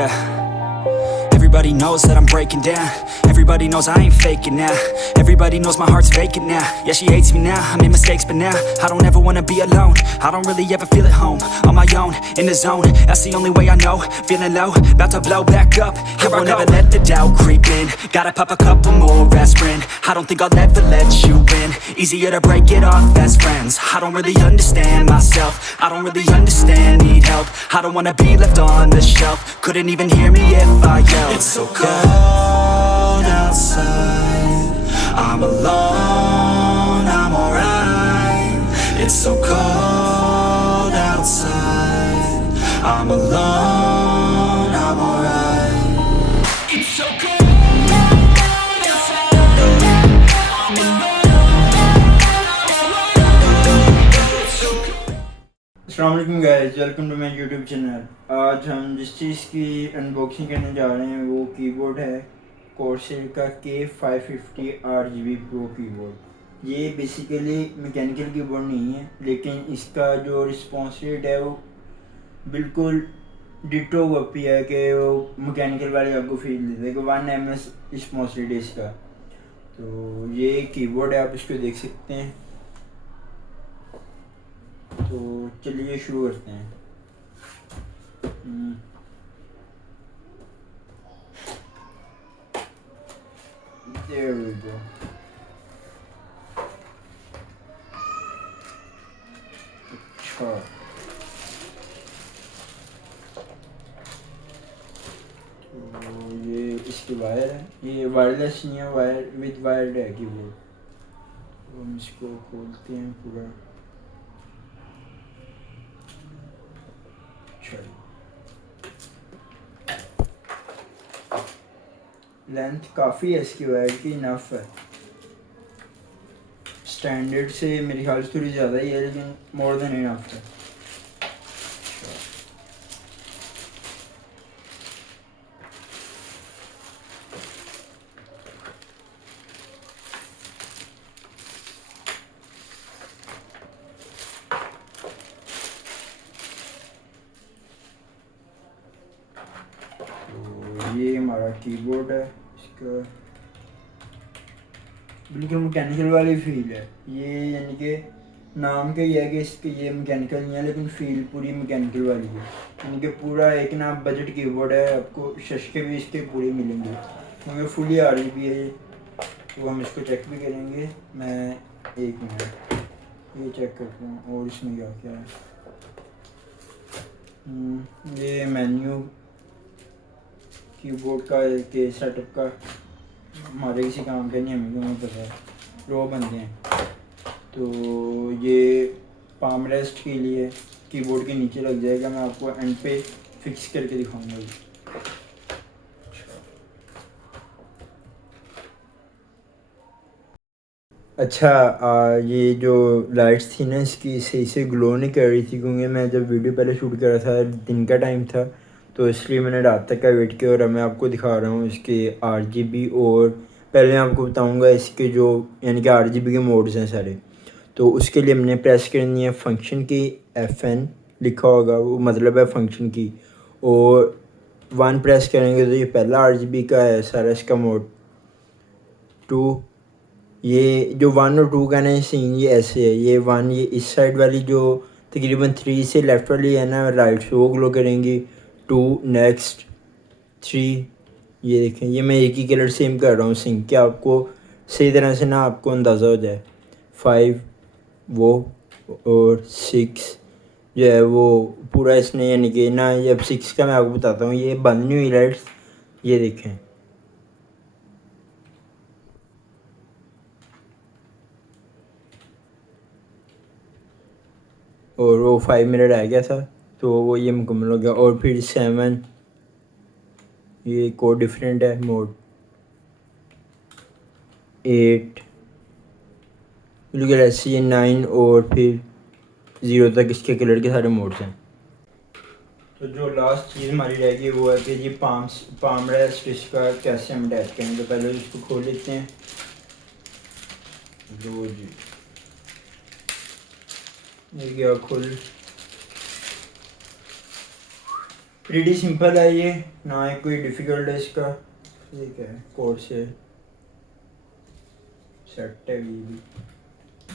yeah. Everybody knows that I'm breaking down. Everybody knows I ain't faking now. Everybody knows my heart's vacant now. Yeah, she hates me now, I made mistakes but now I don't ever wanna be alone. I don't really ever feel at home. On my own, in the zone, that's the only way I know. Feeling low, about to blow back up. Here I won't ever let the doubt creep in. Gotta pop a couple more aspirin. I don't think I'll ever let you in. Easier to break it off best friends. I don't really understand myself. I don't really understand, need help. I don't wanna be left on the shelf. Couldn't even hear me if I yelled. It's so cold outside, I'm alone, I'm alright. It's so cold outside, I'm alone, I'm alright. It's so cold outside, I'm alone. अस्सलामुअलैकुम guys, welcome to my YouTube channel. आज हम जिस चीज़ की unboxing करने जा रहे हैं वो कीबोर्ड है कॉर्सेर का K550 RGB प्रो कीबोर्ड। ये बेसिकली मैकेनिकल कीबोर्ड नहीं है, लेकिन इसका जो रिस्पॉन्स रेट है वो बिल्कुल डिटो कॉपी है कि वो मैकेनिकल वाले आपको फील देते हैं कि 1 ms रिस्पॉन्स रेट है इसका। तो ये कीबोर्ड है, आप इसको देख सकते हैं। तो चलिए शुरू करते हैं। There we go. अच्छा, तो ये इसकी वायर है, ये वायरलेस नहीं है, वायर विद वायर्ड है कीबोर्ड। तो हम इसको खोलते हैं पूरा। लेंथ काफ़ी है इसकी वायर की, इनफ है। स्टैंडर्ड से मेरे ख्याल से थोड़ी ज़्यादा ही है, लेकिन मोर देन इनफ है। तो ये हमारा कीबोर्ड है, इसका बिल्कुल मैकेनिकल वाली फील है ये, यानी कि नाम के ही है कि इसके ये मैकेनिकल नहीं है, लेकिन फील पूरी मैकेनिकल वाली है। यानी कि पूरा एक ना बजट कीबोर्ड है, आपको शशके भी इसके पूरे मिलेंगे क्योंकि फुली RGB है ये। तो हम इसको चेक भी करेंगे। मैं एक मिनट ये चेक करता हूँ और इसमें क्या क्या है। ये मेन्यू कीबोर्ड का के सेटअप का हमारे किसी काम का नहीं, हमें क्यों पता है, रो बनते हैं। तो ये पाम रेस्ट के लिए कीबोर्ड के नीचे लग जाएगा, मैं आपको एंड पे फिक्स करके दिखाऊंगा। अच्छा, ये जो लाइट्स थी ना इसकी सही से ग्लो नहीं कर रही थी, क्योंकि मैं जब वीडियो पहले शूट कर रहा था दिन का टाइम था, तो इसलिए मैंने रात तक का वेट किया। और मैं आपको दिखा रहा हूँ इसके RGB, और पहले मैं आपको बताऊँगा इसके जो यानी कि RGB के मोड्स हैं सारे। तो उसके लिए हमने प्रेस करनी है फंक्शन की, FN लिखा होगा, वो मतलब है फंक्शन की। और 1 प्रेस करेंगे तो ये पहला RGB का है सारा इसका मोड। 2, ये जो 1 और 2 का ना सीन ये ऐसे है, ये 1 ये इस साइड वाली जो तकरीबन 3 से लेफ़्ट वाली है ना राइट से, वो ग्लो करेंगी। 2 नेक्स्ट, 3 ये देखें, ये मैं एक ही कलर सेम कर रहा हूँ सिंक के, आपको सही तरह से ना आपको अंदाज़ा हो जाए। 5 वो, और 6 जो है वो पूरा इसने यानी कि ना, ये अब 6 का मैं आपको बताता हूँ। ये बंद नहीं हुई लाइट्स, ये देखें, और वो 5 मिनट आ गया था, तो वो ये मुकम्मल हो गया। और फिर 7, ये कोड डिफरेंट है मोड। 8 बिल्कुल ऐसे, ये 9 और फिर 0 तक इसके कलर के सारे मोड्स हैं। तो जो लास्ट चीज़ हमारी रह गई वो है कि ये पाम रेस्ट इसका कैसे हम अटैच करें। तो पहले इसको खोल लेते हैं। जो जी ये गया खुल। प्रीटी सिंपल है ये, ना है कोई डिफ़िकल्ट है इसका। ठीक है, कोड से सेट है ये भी।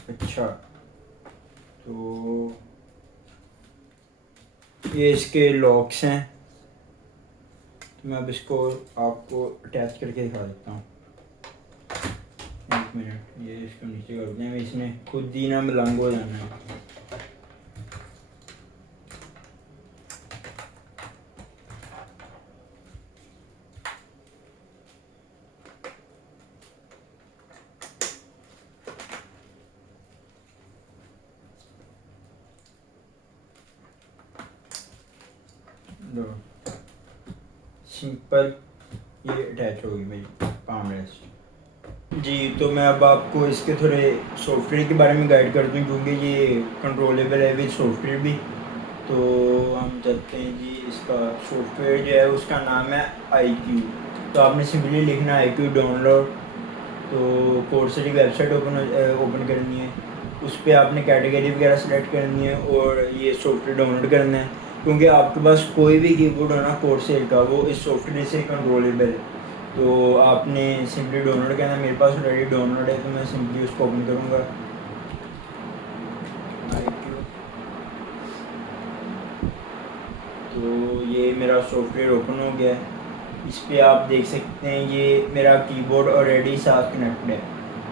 अच्छा, तो ये इसके लॉक्स हैं, तो मैं अब इसको आपको अटैच करके दिखा देता हूँ। एक मिनट, ये इसको नीचे कर दें, इसने खुद ही ना मलंग हो जाना है। सिंपल ये अटैच होगी मेरी पाम रेस्ट जी। तो मैं अब आपको इसके थोड़े सॉफ्टवेयर के बारे में गाइड कर दूँ, क्योंकि ये कंट्रोलेबल है विद सॉफ्टवेयर भी। तो हम चलते हैं जी, इसका सॉफ्टवेयर जो है उसका नाम है iQ। तो आपने सिंपली लिखना है iQ डाउनलोड। तो कोर्सेरा की वेबसाइट ओपन करनी है, उस पर आपने कैटेगरी वगैरह सेलेक्ट करनी है और ये सॉफ्टवेयर डाउनलोड करना है। क्योंकि आपके पास कोई भी कीबोर्ड हो ना कोर्सेरा का, वो इस सॉफ्टवेयर से कंट्रोलेबल है। तो आपने सिंपली डाउनलोड करना है। मेरे पास ऑलरेडी डाउनलोड है, तो मैं सिंपली उसको ओपन करूँगा। तो ये मेरा सॉफ्टवेयर ओपन हो गया है। इस पर आप देख सकते हैं ये मेरा कीबोर्ड ऑलरेडी साथ कनेक्टेड है।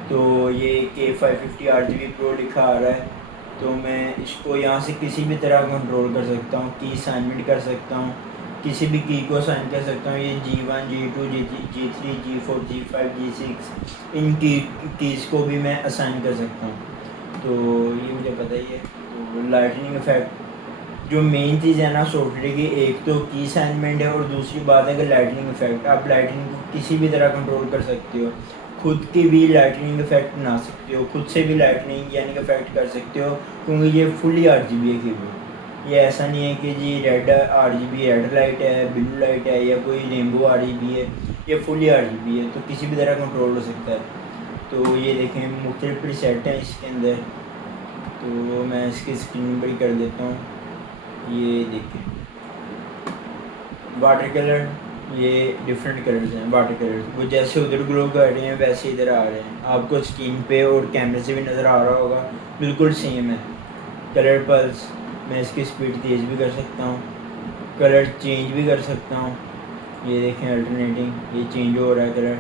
तो ये K550 RGB Pro लिखा आ रहा है। तो मैं इसको यहाँ से किसी भी तरह कंट्रोल कर सकता हूँ, की असाइनमेंट कर सकता हूँ, किसी भी की को असाइन कर सकता हूँ। ये G1 G2 G3 G4 G5 G6 इन कीज़ को भी मैं असाइन कर सकता हूँ। तो ये मुझे पता ही है। तो लाइटनिंग इफेक्ट जो मेन चीज़ है ना सॉफ्टवेयर की, एक तो की असाइनमेंट है और दूसरी बात है कि लाइटनिंग इफेक्ट। आप लाइटनिंग को किसी भी तरह कंट्रोल कर सकते हो, खुद की भी लाइटनिंग इफेक्ट बना सकते हो, खुद से भी लाइटनिंग यानी कि इफेक्ट कर सकते हो। क्योंकि ये फुली RGB है कीबोर्ड। ये ऐसा नहीं है कि जी रेड RGB रेड लाइट है, ब्लू लाइट है या कोई रेनबो RGB है। ये फुली RGB है, तो किसी भी तरह कंट्रोल हो सकता है। तो ये देखें मुख्तलिफ प्रीसेट हैं इसके अंदर। तो मैं इसकी स्क्रीन पर ही कर देता हूँ। ये देखें वाटर कलर, ये डिफरेंट कलर्स हैं वाटर कलर्स। वो जैसे उधर ग्लो कर रहे हैं वैसे इधर आ रहे हैं। आपको स्क्रीन पे और कैमरे से भी नज़र आ रहा होगा, बिल्कुल सेम है। कलर पल्स, मैं इसकी स्पीड तेज़ भी कर सकता हूँ, कलर चेंज भी कर सकता हूँ। ये देखें अल्टरनेटिंग, ये चेंज हो रहा है कलर।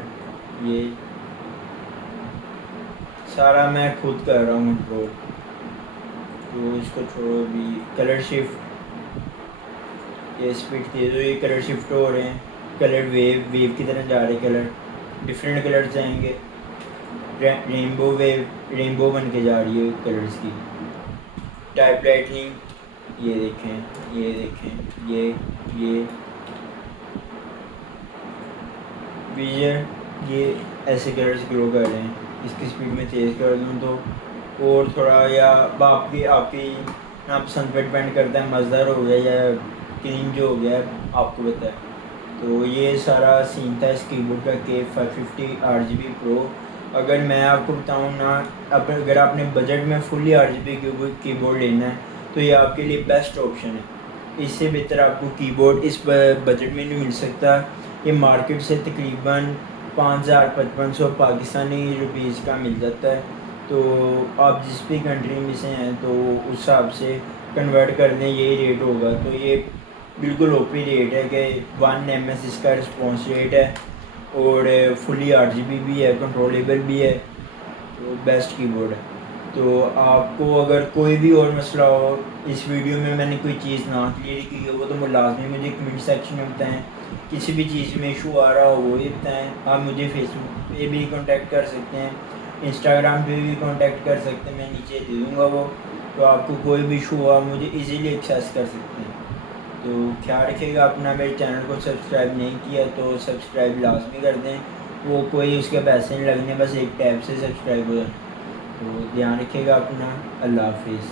ये सारा मैं खुद कर रहा हूँ कंट्रोल। तो इसको छोड़ो भी। कलर शिफ्ट, ये स्पीड तेज़ हो, ये कलर शिफ्ट हो रहे हैं। कलर वेव की तरह जा रहे कलर, डिफरेंट कलर जाएंगे। रेनबो वेव रेनबो बन के जा रही है कलर्स की। टाइप लाइटनिंग, ये देखें ये विजन, ये ऐसे कलर्स ग्लो कर रहे हैं। इसकी स्पीड में तेज़ कर दूँ तो और थोड़ा, या आपकी ना पसंद पर डिपेंड करता है, मज़ेदार हो गया या क्लीन जो हो गया आपको पता है। तो ये सारा सीन था इस कीबोर्ड का K550 RGB Pro। अगर मैं आपको बताऊँ ना, अगर आपने बजट में फुली RGB कीबोर्ड लेना है तो ये आपके लिए बेस्ट ऑप्शन है। इससे बेहतर आपको कीबोर्ड इस बजट में नहीं मिल सकता। ये मार्केट से तकरीबन 5,500 पाकिस्तानी रुपीज़ का मिल जाता है। तो आप जिस भी कंट्री में से हैं तो उस हिसाब से कन्वर्ट कर दें, यही रेट होगा। तो ये बिल्कुल ओपी रेट है कि 1 ms इसका रिस्पॉन्स रेट है और फुली RGB भी है, कंट्रोलेबल भी है। तो बेस्ट कीबोर्ड है। तो आपको अगर कोई भी और मसला हो, इस वीडियो में मैंने कोई चीज़ ना क्लियर की हो, वो तो लाजमी मुझे कमेंट सेक्शन में बताएं। किसी भी चीज़ में इशू आ रहा हो वो ये बताएँ। आप मुझे फेसबुक पे भी कांटेक्ट कर सकते हैं, इंस्टाग्राम पे भी कांटेक्ट कर सकते हैं, मैं नीचे दे दूँगा वो। तो आपको कोई भी इशू हुआ मुझे इजीली एक्सेस कर सकते हैं। तो ख्याल रखिएगा अपना। मेरे चैनल को सब्सक्राइब नहीं किया तो सब्सक्राइब लाजमी कर दें, वो कोई उसके पैसे नहीं लगने, बस एक टैब से सब्सक्राइब हो जाए। तो ध्यान रखिएगा अपना। अल्लाह हाफिज़।